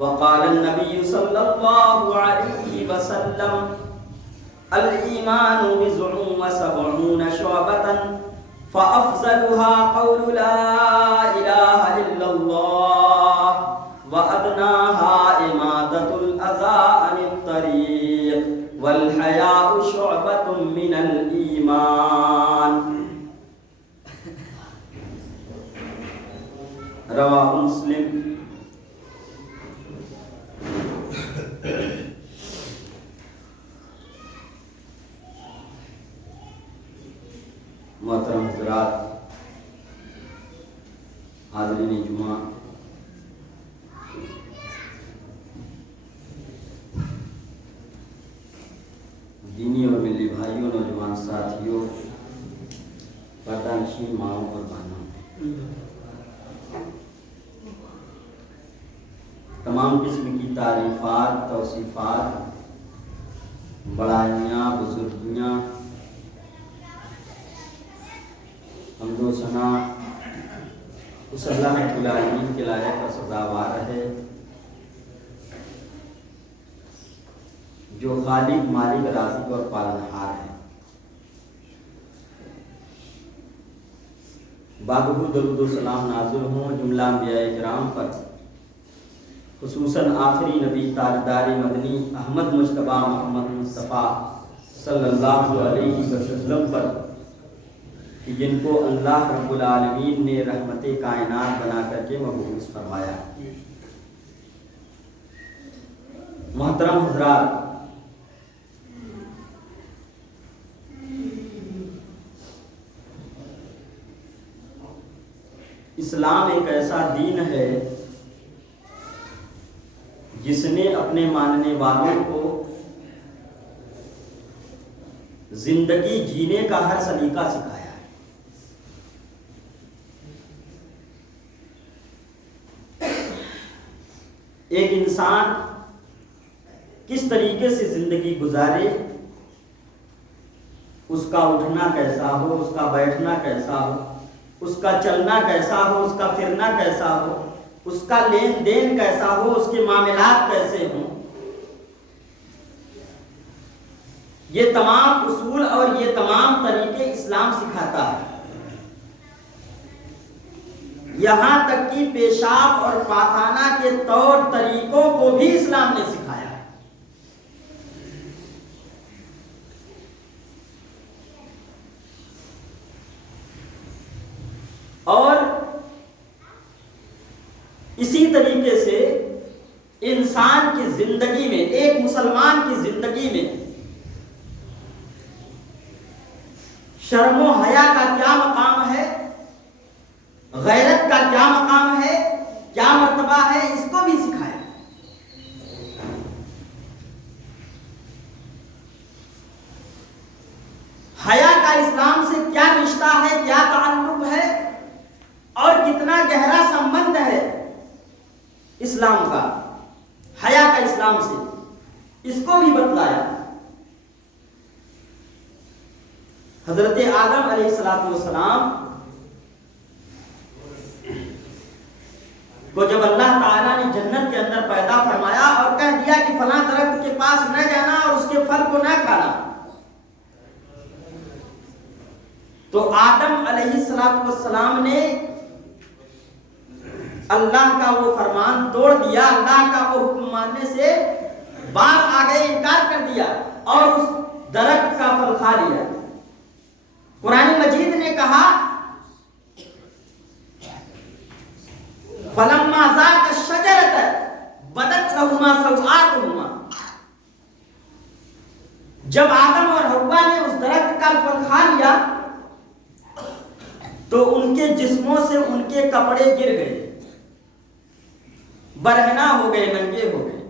وقال النبي صلى الله عليه وسلم الإيمان بضع وسبعون شعبة فأفضلها قول لا إله إلا الله وأدناها إماطة الأذى عن الطريق والحياء شعبة من الإيمان. رواه مسلم. محترم حضرات، حاضرین جمعہ، دینی اور ملی بھائیوں، نوجوان ساتھیوں، پردہ نشین ماؤں اور بہنوں، تمام قسم کی تعریفات، توصیفات، بڑائیاں، بزرگیاں، حمد و ثنا اس اللہ رب العالمین کے لائق اور سزاوار ہے جو خالق، مالک، رازق اور پالنہار ہے. بعدہ درود و سلام نازل ہوں جملہ انبیاء کرام پر، خصوصاً آخری نبی تاجدار مدنی احمد مجتبی محمد مصطفیٰ صلی اللہ علیہ وسلم پر، کہ جن کو اللہ رب العالمین نے رحمت کائنات بنا کر کے مبعوث فرمایا. محترم حضرات، اسلام ایک ایسا دین ہے جس نے اپنے ماننے والوں کو زندگی جینے کا ہر سلیقہ سکھایا ہے. ایک انسان کس طریقے سے زندگی گزارے، اس کا اٹھنا کیسا ہو، اس کا بیٹھنا کیسا ہو، اس کا چلنا کیسا ہو، اس کا پھرنا کیسا ہو، اس کا لین دین کیسا ہو، اس کے معاملات کیسے ہوں، یہ تمام اصول اور یہ تمام طریقے اسلام سکھاتا ہے. یہاں تک کہ پیشاب اور پاخانہ کے طور طریقوں کو بھی اسلام نے سکھایا ہے. اور اسی طریقے سے انسان کی زندگی میں، ایک مسلمان کی زندگی میں شرم و حیا کا کیا مقام ہے، غیرت کا کیا مقام ہے، کیا مرتبہ ہے، اس کو بھی سکھایا. حیا کا اسلام سے کیا رشتہ ہے، کیا تعلق ہے اور کتنا گہرا سمبند ہے اسلام کا حیا کا اسلام سے، اس کو بھی بتلایا. حضرت آدم علیہ السلام کو جب اللہ تعالیٰ نے جنت کے اندر پیدا فرمایا اور کہہ دیا کہ فلاں درخت کے پاس نہ جانا اور اس کے پھل کو نہ کھانا، تو آدم علیہ السلام نے اللہ کا وہ فرمان توڑ دیا، اللہ کا وہ حکم ماننے سے باز آ گئے، انکار کر دیا اور اس درخت کا پھل کھا لیا. قرآن مجید نے کہا فَلَمَّا ذَاقَ الشَّجَرَةَ بَدَتْ لَهُمَا سَوْآتُهُمَا، جب آدم اور حوا نے اس درخت کا پھل کھا لیا تو ان کے جسموں سے ان کے کپڑے گر گئے، برہنہ ہو گئے، ننگے ہو گئے.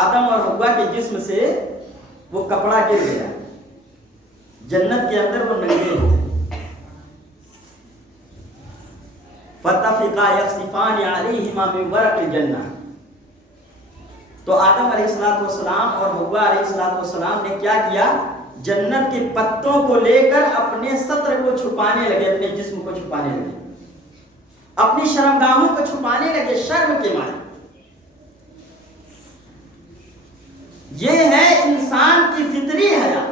آدم اور حوا کے جسم سے وہ کپڑا گر گیا، جنت کے اندر وہ ننگے ہو گئے. فَاتَّفِقَا يَخْصِفَانِ عَلَيْهِمَا مِنْ وَرَقِ الْجَنَّةِ، تو آدم علیہ السلام اور حوا علیہ السلام نے کیا کیا، جنت کے پتوں کو لے کر اپنے سطر کو چھپانے لگے، اپنے جسم کو چھپانے لگے، اپنی شرمگاہوں کو چھپانے لگے. کے شرم کے معنی. یہ ہے انسان کی فطری حیا.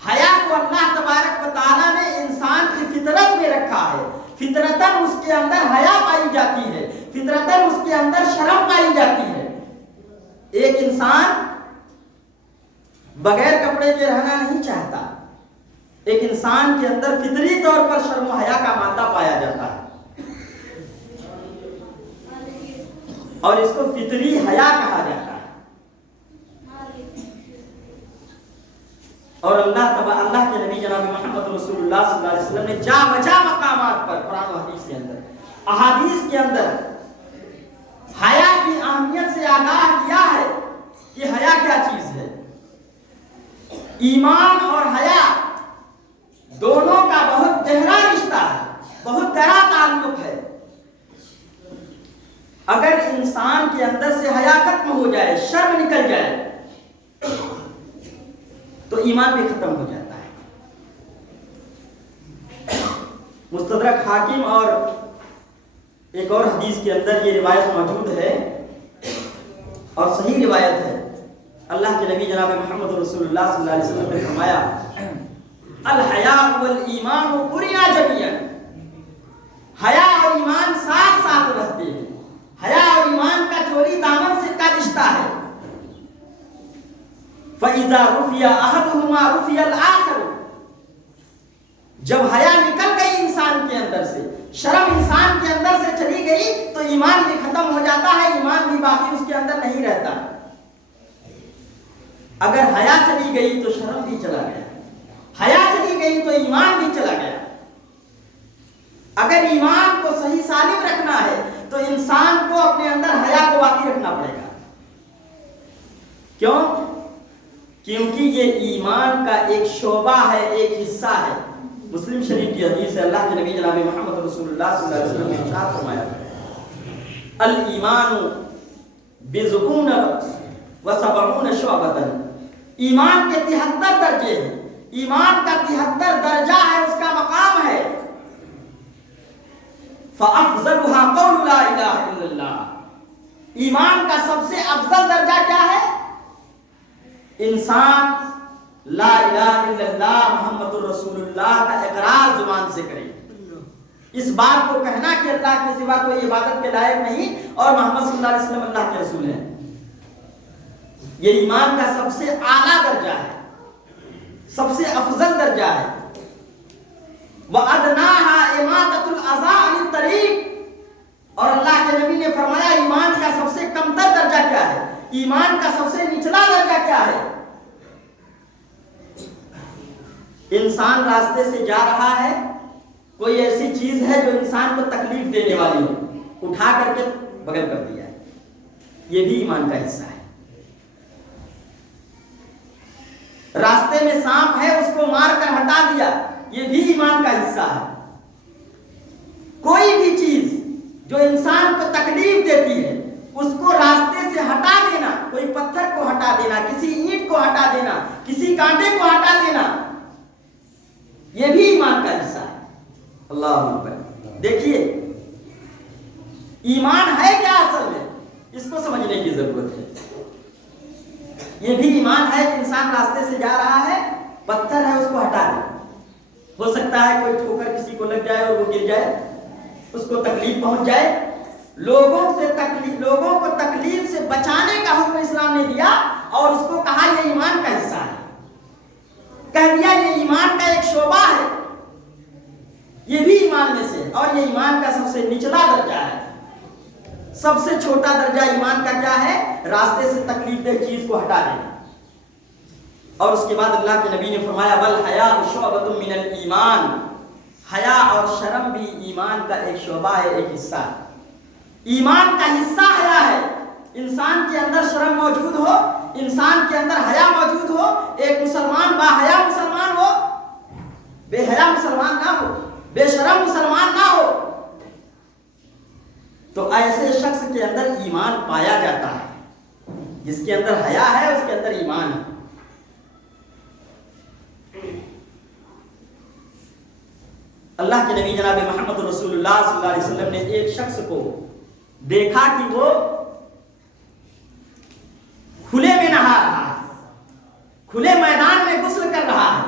حیا کو اللہ تبارک و تعالیٰ نے انسان کی فطرت میں رکھا ہے. فطرتاً اس کے اندر حیا پائی جاتی ہے, فطرتاً اس کے اندر شرم پائی جاتی ہے. ایک انسان بغیر کپڑے کے رہنا نہیں چاہتا. ایک انسان کے اندر فطری طور پر شرم و حیا کا مادہ پایا جاتا ہے, اور اس کو فطری حیا کہا جاتا ہے. اور اللہ کے نبی جناب محمد رسول اللہ صلی اللہ علیہ وسلم نے جا بجا مقامات پر قرآن و حدیث کے اندر, احادیث کے اندر حیا کی اہمیت سے آگاہ کیا ہے کہ حیا کیا چیز ہے. ایمان اور حیا دونوں کا بہت گہرا رشتہ ہے, بہت گہرا تعلق ہے. اگر انسان کے اندر سے حیا ختم ہو جائے, شرم نکل جائے, تو ایمان بھی ختم ہو جاتا ہے. مستدرک حاکم اور ایک اور حدیث کے اندر یہ روایت موجود ہے اور صحیح روایت ہے. اللہ کے نبی جناب محمد رسول اللہ صلی اللہ علیہ وسلم نے فرمایا الحیاء والایمان قرنا جميعا. حیا اور ایمان ساتھ ساتھ رہتے ہیں. حیا اور ایمان کا چوری دامن سے کا رشتہ ہے. فَإِذَا رُفِيَ أَحَدُهُمَا رُفِيَ الْآخَرُ. جب حیا نکل گئی انسان کے اندر سے, شرم انسان کے اندر سے چلی گئی, تو ایمان بھی ختم ہو جاتا ہے, ایمان بھی باقی اس کے اندر نہیں رہتا. اگر حیا چلی گئی تو شرم بھی چلا گیا, حیا چلی گئی تو ایمان بھی چلا گیا. اگر ایمان کو صحیح سالم رکھنا ہے تو انسان کو اپنے اندر حیا کو باقی رکھنا پڑے گا. کیوں؟ کیونکہ یہ ایمان کا ایک شعبہ ہے, ایک حصہ ہے. مسلم شریف کی حدیث ہے, اللہ کے نبی جناب محمد رسول اللہ صلی اللہ علیہ وسلم نے ارشاد فرمایا الایمان بضعون و70 شعبۃ. ایمان کے 73 درجے ہیں, ایمان کا 73 درجہ ہے, اس کا مقام ہے. فافضلها قول لا الہ الا اللہ. ایمان کا سب سے افضل درجہ کیا ہے؟ انسان لا الہ الا اللہ محمد الرسول اللہ کا اقرار زبان سے کرے, اس بات کو کہنا کہ اللہ کے سوا کوئی عبادت کے لائق نہیں اور محمد صلی اللہ علیہ وسلم اللہ کے رسول ہیں. یہ ایمان کا سب سے اعلیٰ درجہ ہے, سب سے افضل درجہ ہے. وَأَدْنَاهَا إِمَاطَةُ الْأَذَىٰ عَنِ الطَّرِيقِ. اور اللہ کے نبی نے فرمایا ایمان کا سب سے کمتر درجہ کیا ہے, ایمان کا سب سے نچلا درجہ کیا ہے؟ انسان راستے سے جا رہا ہے, کوئی ایسی چیز ہے جو انسان کو تکلیف دینے والی ہے, اٹھا کر کے بغل کر دیا ہے, یہ بھی ایمان کا حصہ ہے. راستے میں سانپ ہے, اس کو مار کر ہٹا دیا, یہ بھی ایمان کا حصہ ہے. کوئی بھی چیز جو انسان کو تکلیف دیتی ہے اس کو راستے سے ہٹا دینا, کوئی پتھر کو ہٹا دینا, کسی اینٹ کو ہٹا دینا, کسی کانٹے کو ہٹا دینا, یہ بھی ایمان کا حصہ ہے. اللہ اکبر. دیکھیے ایمان ہے کیا اصل میں, اس کو سمجھنے کی ضرورت ہے. یہ بھی ایمان ہے کہ انسان راستے سے جا رہا ہے, پتھر ہے اس کو ہٹا دے. ہو سکتا ہے کوئی ٹھوکر کسی کو لگ جائے اور وہ گر جائے, اس کو تکلیف پہنچ جائے. لوگوں کو تکلیف سے بچانے کا حکم اسلام نے دیا اور اس کو کہا یہ ایمان کا حصہ ہے, کہہ دیا یہ ایمان کا ایک شعبہ ہے, یہ بھی ایمان میں سے. اور یہ ایمان کا سب سے نچلا درجہ ہے. سب سے چھوٹا درجہ ایمان کا کیا ہے؟ راستے سے تکلیف دہ چیز کو ہٹا دینا. اور اس کے بعد اللہ کے نبی نے فرمایا والحیاء شعبۃ من الایمان. حیا اور شرم بھی ایمان کا ایک شعبہ ہے, ایک حصہ ہے. ایمان کا حصہ حیا ہے. انسان کے اندر شرم موجود ہو, انسان کے اندر حیا موجود ہو, ایک مسلمان با حیا مسلمان ہو, بے حیا مسلمان نہ ہو, بے شرم مسلمان نہ ہو, تو ایسے شخص کے اندر ایمان پایا جاتا ہے. جس کے اندر حیا ہے اس کے اندر ایمان ہے. اللہ کے نبی جناب محمد رسول اللہ صلی اللہ علیہ وسلم نے ایک شخص کو دیکھا کہ وہ کھلے میں نہا رہا ہے، کھلے میدان میں غسل کر رہا ہے،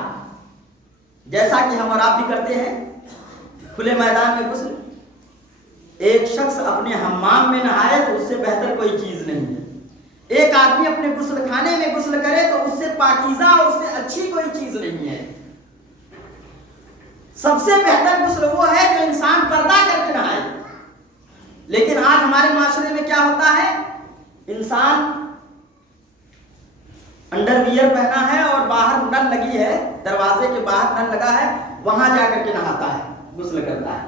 جیسا کہ ہم اور آپ بھی کرتے ہیں کھلے میدان میں غسل۔ ایک شخص اپنے حمام میں نہائے تو اس سے بہتر کوئی چیز نہیں ہے، ایک آدمی اپنے غسل خانے میں غسل کرے تو اس سے پاکیزہ اور اس سے اچھی کوئی چیز نہیں ہے۔ سب سے بہتر غسل وہ ہے جو انسان پردہ کر کے نہائے۔ لیکن آج ہمارے معاشرے میں کیا ہوتا ہے، انسان انڈر ویئر پہنا ہے اور باہر نل لگی ہے، دروازے کے باہر نل لگا ہے، وہاں جا کر کے نہاتا ہے، غسل کرتا ہے۔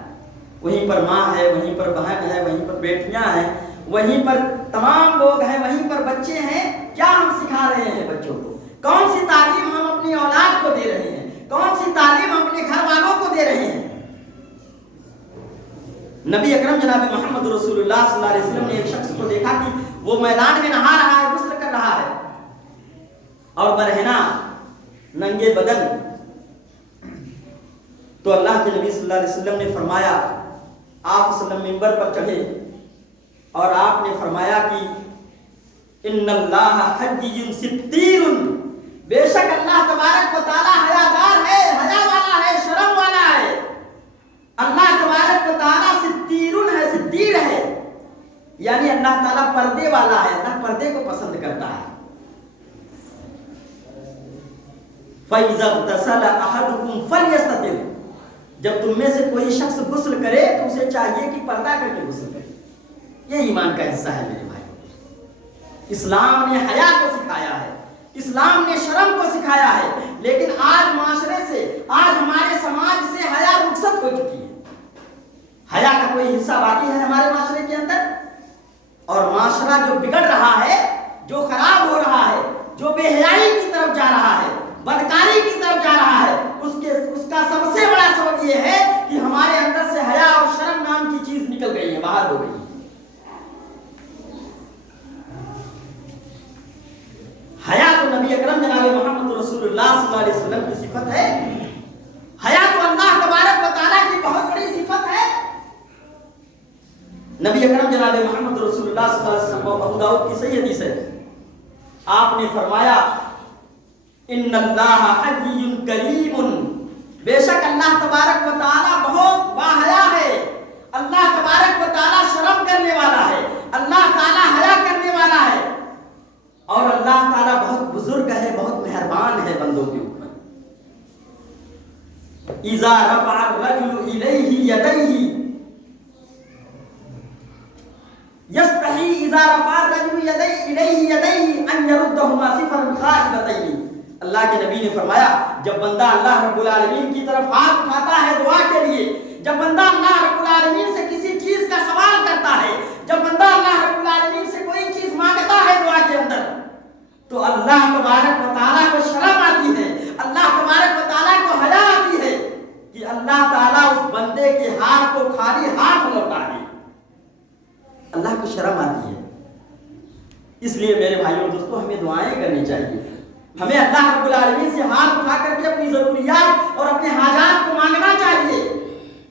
وہیں پر ماں ہے، وہیں پر بہن ہے، وہیں پر بیٹیاں ہیں، وہیں پر تمام لوگ ہیں، وہیں پر بچے ہیں۔ کیا ہم سکھا رہے ہیں بچوں کو؟ کون سی تعلیم ہم اپنی اولاد کو دے رہے ہیں؟ کون سی تعلیم ہم اپنے گھر والوں کو دے رہے ہیں؟ نبی اکرم جناب محمد رسول اللہ صلی اللہ علیہ وسلم نے ایک شخص کو دیکھا کہ وہ میدان میں نہا رہا ہے، غسل کر رہا ہے، اور برہنہ ننگے بدن۔ تو اللہ کے نبی صلی اللہ علیہ وسلم نے فرمایا، آپ صلی اللہ علیہ وسلم منبر پر چڑھے اور آپ نے فرمایا کہ ان اللہ حجی ستیر، بے شک اللہ تبارک و تعالی حیادار ہے، حیا والا ہے، شرم والا ہے۔ اللہ تبارک و تعالی ستیر ہے، ستیر ہے، یعنی اللہ تعالی پردے والا ہے، اللہ پردے کو پسند کرتا ہے۔ فَإِذَا اغْتَسَلَ أَحَدُكُمْ فَلْيَسْتَتِرْ، جب تم میں سے کوئی شخص غسل کرے تو اسے چاہیے کہ پردہ کر کے غسل کرے۔ یہ ایمان کا حصہ ہے میرے بھائی۔ اسلام نے حیا کو سکھایا ہے، اسلام نے شرم کو سکھایا ہے، لیکن آج معاشرے سے، آج ہمارے سماج سے حیا رخصت ہو چکی ہے۔ حیا کا کوئی حصہ باقی ہے ہمارے معاشرے کے اندر؟ اور معاشرہ جو بگڑ رہا ہے، جو خراب ہو رہا ہے، جو بے حیائی کی طرف جا رہا ہے، بدکاری کی طرف جا رہا ہے، اس کا سب سے بڑا سبب یہ ہے کہ ہمارے اندر سے حیا اور شرم نام کی چیز نکل گئی ہے، باہر ہو گئی ہے۔ حیا تو نبی اکرم جناب محمد رسول اللہ صلی اللہ علیہ وسلم کی صفت ہے، حیا تو اللہ تبارک و تعالیٰ کی بہت بڑی صفت ہے۔ نبی اکرم جناب محمد رسول اللہ صلی اللہ علیہ وسلم، ابو داؤد کی صحیح حدیث ہے، آپ نے فرمایا ان اللہ حی کریم، بے شک اللہ تبارک و تعالیٰ بہت باحیا ہے، اللہ تبارک و تعالیٰ شرم کرنے والا ہے، اللہ تعالیٰ حیا کرنے والا ہے، اور اللہ تعالیٰ بہت بزرگ ہے، بہت مہربان ہے بندوں کے اوپر۔ اذا رفع الرجل الیہ یدیہ یستحی، اذا رفع الرجل الیہ یدیہ ان یردہما صفرا خائبتین۔ اللہ کے نبی نے فرمایا جب بندہ اللہ رب العالمین کی طرف ہاتھ اٹھاتا ہے دعا کے لیے، جب بندہ اللہ رب العالمین سے کسی چیز کا سوال کرتا ہے، جب بندہ اللہ رب العالمین سے کوئی چیز مانگتا ہے دعا کے اندر، تو اللہ تبارک و تعالیٰ کو شرم آتی ہے، اللہ تبارک و تعالیٰ کو حیا آتی ہے کہ اللہ تعالیٰ اس بندے کے ہاتھ کو خالی ہاتھ لوٹا دے، اللہ کو شرم آتی ہے۔ اس لیے میرے بھائیوں دوستوں، ہمیں دعائیں کرنی چاہیے، ہمیں اللہ رب العالمین سے ہاتھ اٹھا کر کے اپنی ضروریات اور اپنے حاجات کو مانگنا چاہیے۔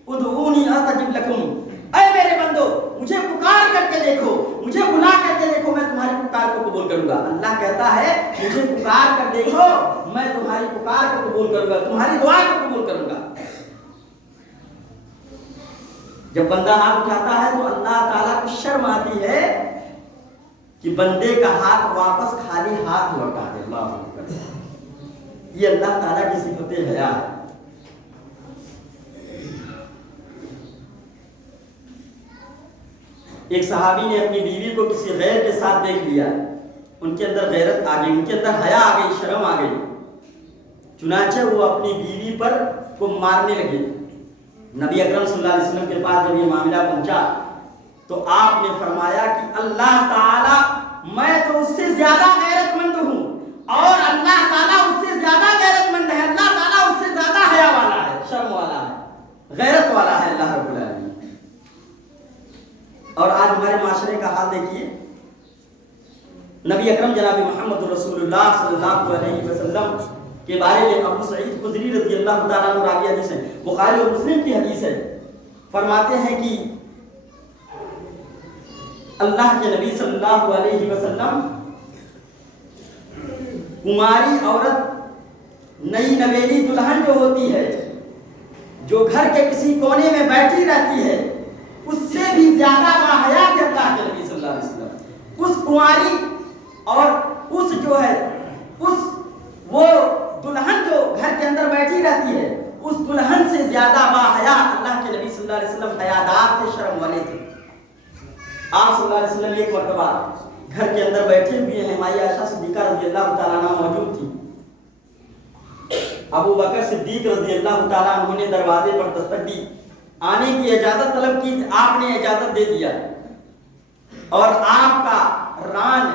ادعونی استجب لکم، اے میرے بندو مجھے پکار کر کے دیکھو، مجھے بلا کر کے دیکھو، میں تمہاری پکار کو قبول کروں گا۔ اللہ کہتا ہے مجھے پکار کر دیکھو، میں تمہاری پکار کو قبول کروں گا، تمہاری دعا کو قبول کروں گا۔ جب بندہ ہاتھ اٹھاتا ہے تو اللہ تعالیٰ کو شرم آتی ہے کہ بندے کا ہاتھ واپس خالی ہاتھ لوٹا دے۔ اللہ اکبر، یہ اللہ تعالیٰ کی صفت حیا ہے۔ ایک صحابی نے اپنی بیوی کو کسی غیر کے ساتھ دیکھ لیا، ان کے اندر غیرت آ گئی، ان کے اندر حیا آ گئی، شرم آ گئی، چنانچہ وہ اپنی بیوی پر کو مارنے لگے۔ نبی اکرم صلی اللہ علیہ وسلم کے پاس جب یہ معاملہ پہنچا تو آپ نے فرمایا کہ اللہ تعالیٰ، میں تو اس سے زیادہ غیرت مند ہوں اور اللہ تعالیٰ اس سے زیادہ غیرت مند ہے، اللہ تعالیٰ اس سے زیادہ حیا والا ہے، شرم والا ہے، غیرت والا ہے اللہ رب العالمین۔ اور آج ہمارے معاشرے کا حال دیکھیے، نبی اکرم جناب محمد رسول اللہ صلی اللہ علیہ وسلم کے بارے میں ابو سعید خدری رضی اللہ تعالیٰ عنہ راوی حدیث ہے، بخاری اور مسلم کی حدیث ہے، فرماتے ہیں کہ اللہ کے نبی صلی اللہ علیہ وسلم کماری عورت نئی نویلی دلہن جو ہوتی ہے جو گھر کے کسی کونے میں بیٹھی رہتی ہے اس سے بھی زیادہ باحیا تھے اللہ کے نبی صلی اللہ علیہ وسلم. اس کماری اور اس جو ہے اس وہ دلہن جو گھر کے اندر بیٹھی رہتی ہے اس دلہن سے زیادہ باحیا اللہ کے نبی صلی اللہ علیہ وسلم حیادار تھے, شرم والے تھے. آپ صلی اللہ علیہ وسلم ایک مرتبہ گھر کے اندر بیٹھے ہوئے ہیں, مائی عائشہ صدیقہ رضی اللہ تعالیٰ عنہ موجود تھی. ابو بکر صدیق رضی اللہ تعالیٰ عنہ نے دروازے پر دستک دی, آنے کی اجازت طلب کی, آپ نے اجازت دے دیا اور آپ کا ران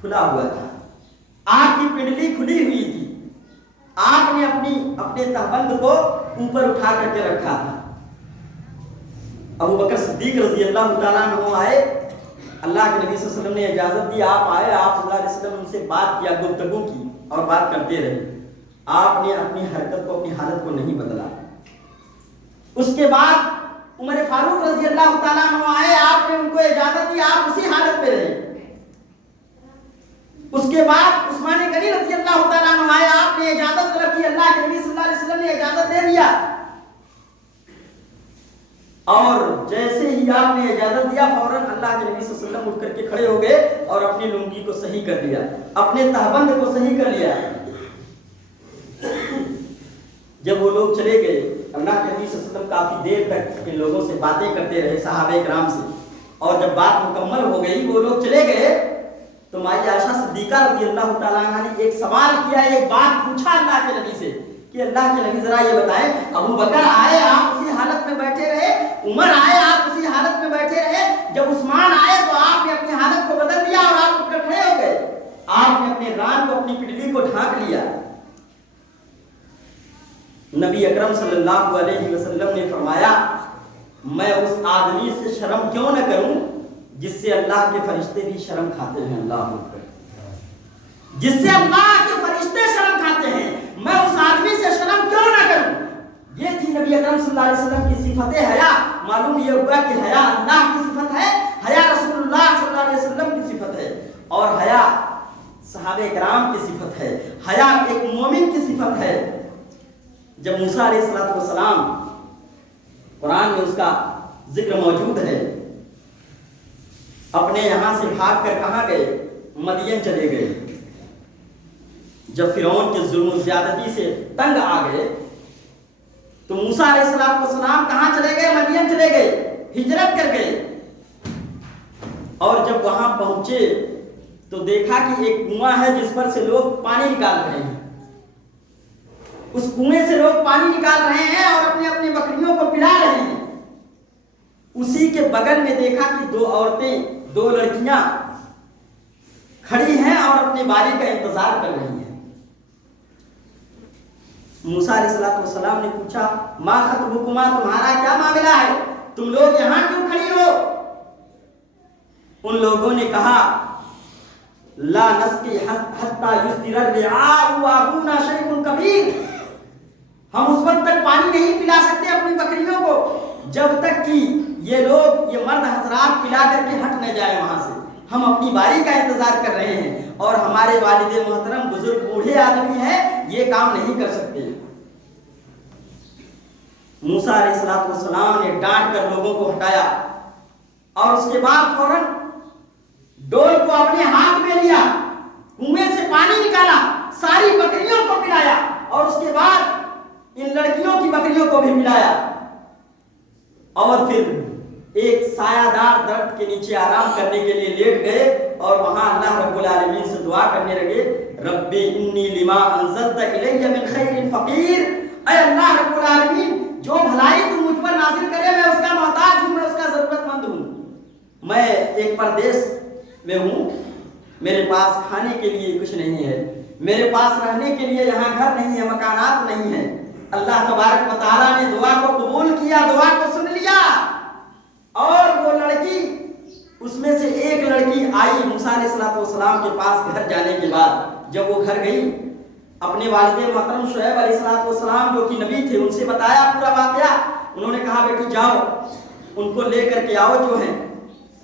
کھلا ہوا تھا, آپ کی پنڈلی کھلی ہوئی تھی. آپ نے اپنے تہبند کو اوپر اٹھا کر کے رکھا تھا. ابو بکر صدیق رضی اللہ تعالیٰ عنہ آئے, اللہ کے نبی صلی اللہ علیہ وسلم نے اجازت دی, آپ آئے, آپ صلی اللہ علیہ وسلم ان سے بات کیا, گفتگو کی اور بات کرتے رہے. آپ نے اپنی حرکت کو, اپنی حالت کو نہیں بدلا. اس کے بعد عمر فاروق رضی اللہ تعالیٰ عنہ آئے, آپ نے ان کو اجازت دی, آپ اسی حالت میں رہے. اس کے بعد عثمان غنی رضی اللہ تعالیٰ عنہ آئے, آپ نے اجازت طلب کی, اللہ کے نبی صلی اللہ علیہ وسلم نے اجازت دے دیا. اور جیسے ہی آپ نے اجازت دیا فوراً اللہ کے نبی صلی اللہ علیہ وسلم اٹھ کر کے کھڑے ہو گئے اور اپنی لنگی کو صحیح کر لیا, اپنے تہبند کو صحیح کر لیا. جب وہ لوگ چلے گئے, اللہ کے نبی صلی اللہ علیہ وسلم کافی دیر تک ان لوگوں سے باتیں کرتے رہے, صحابہ کرام سے, اور جب بات مکمل ہو گئی وہ لوگ چلے گئے تو مائی عائشہ صدیقہ رضی اللہ تعالیٰ عنہ نے ایک سوال کیا, ایک بات پوچھا اللہ کے نبی سے کہ اللہ کے نبی ذرا یہ بتائیں, ابو بکر آئے آپ اسی حالت میں بیٹھے رہے, عمر آئے آپ اسی حالت میں بیٹھے رہے, جب عثمان آئے تو آپ نے اپنی حالت کو بدل دیا اور آپ اٹھ کر کھڑے ہو گئے, آپ نے اپنے ران کو, اپنی پنڈلی کو ڈھانک لیا. نبی اکرم صلی اللہ علیہ وسلم نے فرمایا, میں اس آدمی سے شرم کیوں نہ کروں جس سے اللہ کے فرشتے بھی شرم کھاتے ہیں. اللہ اکبر, جس سے اللہ کے فرشتے شرم کھاتے ہیں, میں اس آدمی سے شرم کیوں نہ کروں. یہ تھی نبی اکرم صلی اللہ علیہ وسلم کی صفت حیا. معلوم یہ ہوا کہ حیا اللہ کی صفت ہے, حیا رسول اللہ صلی اللہ علیہ وسلم کی صفت ہے, اور حیا صحابہ کرام کی صفت ہے, حیا ایک مومن کی صفت ہے. جب موسیٰ علیہ السلام, قرآن میں اس کا ذکر موجود ہے, اپنے یہاں سے بھاگ کر کہاں گئے, مدین چلے گئے. جب فرعون کے ظلم و زیادتی سے تنگ آ گئے تو موسیٰ علیہ السلام کہاں چلے گئے, مدین چلے گئے, ہجرت کر گئے. اور جب وہاں پہنچے تو دیکھا کہ ایک کنواں ہے جس پر سے لوگ پانی نکال رہے ہیں. اس کنویں سے لوگ پانی نکال رہے ہیں اور اپنی اپنی بکریوں کو پلا رہے ہیں. اسی کے بغل میں دیکھا کہ دو عورتیں, دو لڑکیاں کھڑی ہیں اور اپنی باری کا انتظار کر رہی ہیں. موسیٰ علیہ السلام نے پوچھا, ما خطبکما, تمہارا کیا معاملہ ہے, تم لوگ یہاں کیوں کھڑی ہو؟ ان لوگوں نے کہا, لا نسقی حتی یصدر الرعاء وابونا شیخ کبیر, ہم اس وقت تک پانی نہیں پلا سکتے اپنی بکریوں کو جب تک کہ یہ لوگ, یہ مرد حضرات پلا کر کے ہٹ نہ جائے وہاں سے. ہم اپنی باری کا انتظار کر رہے ہیں اور ہمارے والد محترم بزرگ بوڑھے آدمی ہیں, یہ کام نہیں کر سکتے. موسیٰ علیہ السلام نے ڈانٹ کر لوگوں کو ہٹایا اور اس کے بعد فوراً ڈول کو اپنے ہاتھ میں لیا, کنویں سے پانی نکالا, ساری بکریوں کو پلایا اور اس کے بعد ان لڑکیوں کی بکریوں کو بھی پلایا. اور پھر ایک سایہ دار درخت کے نیچے آرام کرنے کے لیے لیٹ گئے اور وہاں اللہ رب العالمین سے دعا کرنے لگے, رب انی لما انزلت الی من خیر فقیر, اے اللہ رب العالمین جو بھلائی تم مجھ پر نازل کرے میں اس کا محتاج ہوں, میں اس کا ضرورت مند ہوں. میں ایک پردیس میں ہوں, میرے پاس کھانے کے لیے کچھ نہیں ہے, میرے پاس رہنے کے لیے یہاں گھر نہیں ہے, مکانات نہیں ہیں. اللہ تبارک و تعالیٰ نے دعا کو قبول کیا, دعا کو سن لیا. اور وہ لڑکی, اس میں سے ایک لڑکی آئی موسیٰ علیہ السلام کے پاس گھر جانے کے بعد. جب وہ گھر گئی, اپنے والد محترم شعیب علیہ السلام جو کہ نبی تھے ان سے بتایا پورا واقعہ. انہوں نے کہا, بیٹی جاؤ ان کو لے کر کے آؤ جو ہیں